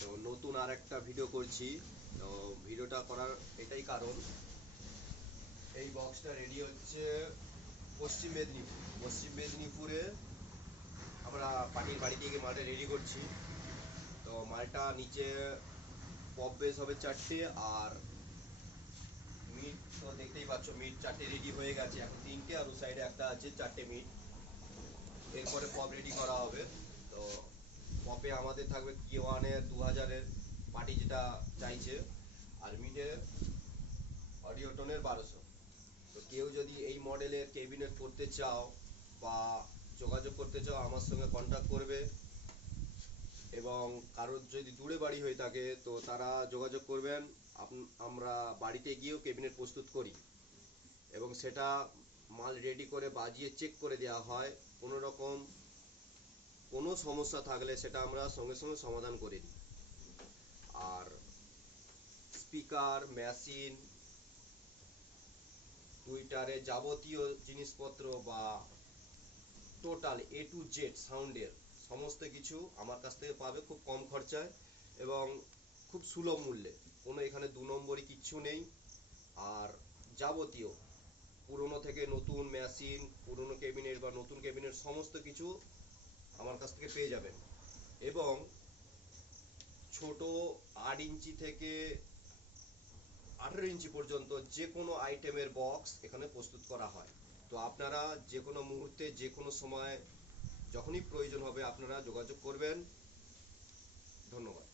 তো নতুন আর একটা ভিডিও করছি। তো ভিডিওটা করার এটাই কারণ, এই বক্সটা রেডি হচ্ছে পশ্চিম মেদিনীপুরে। আমরা পার্টির বাড়িতে গিয়ে মালটা রেডি করছি। তো মালটা নিচে পপ বেস হবে 4টে, আর মিট তো দেখতেই পাচ্ছ, মিট 4টে রেডি হয়ে গেছে, এখন 3টে, আর ওই সাইডে একটা আছে, 4টে মিট। এরপরে পপ রেডি করা হবে। তো পপে আমাদের থাকবে K1-এর 2000-এর পার্টি যেটা চাইছে, আর মিটে অডিওটনের 1200। তো কেউ যদি এই মডেলের ক্যাবিনেট করতে চাও বা যোগাযোগ করতে চাও, আমার সঙ্গে কন্ট্যাক্ট করবে। এবং কারোর যদি দূরে বাড়ি হয়ে থাকে তো তারা যোগাযোগ করবেন। আমরা বাড়িতে গিয়েও ক্যাবিনেট প্রস্তুত করি, এবং সেটা মাল রেডি করে বাজিয়ে চেক করে দেওয়া হয়। কোনো রকম কোনো সমস্যা থাকলে সেটা আমরা সঙ্গে সঙ্গে সমাধান করে দিই। আর স্পিকার, মেশিন, টুইটারে যাবতীয় জিনিসপত্র বা টোটাল A to Z সাউন্ডের সমস্ত কিছু আমার কাছ থেকে পাবে খুব কম খরচায় এবং খুব সুলভ মূল্যে। কোনো এখানে দু নম্বরই কিচ্ছু নেই। আর যাবতীয় পুরনো থেকে নতুন মেশিন, পুরনো ক্যাবিনেট বা নতুন ক্যাবিনেট সমস্ত কিছু আমার কাছ থেকে পেয়ে যাবেন। এবং ছোট 8 ইঞ্চি থেকে 18 ইঞ্চি পর্যন্ত যে কোনো আইটেমের বক্স এখানে প্রস্তুত করা হয়। তো আপনারা যে কোনো মুহূর্তে, যে কোনো সময়, যখনই প্রয়োজন হবে আপনারা যোগাযোগ করবেন। ধন্যবাদ।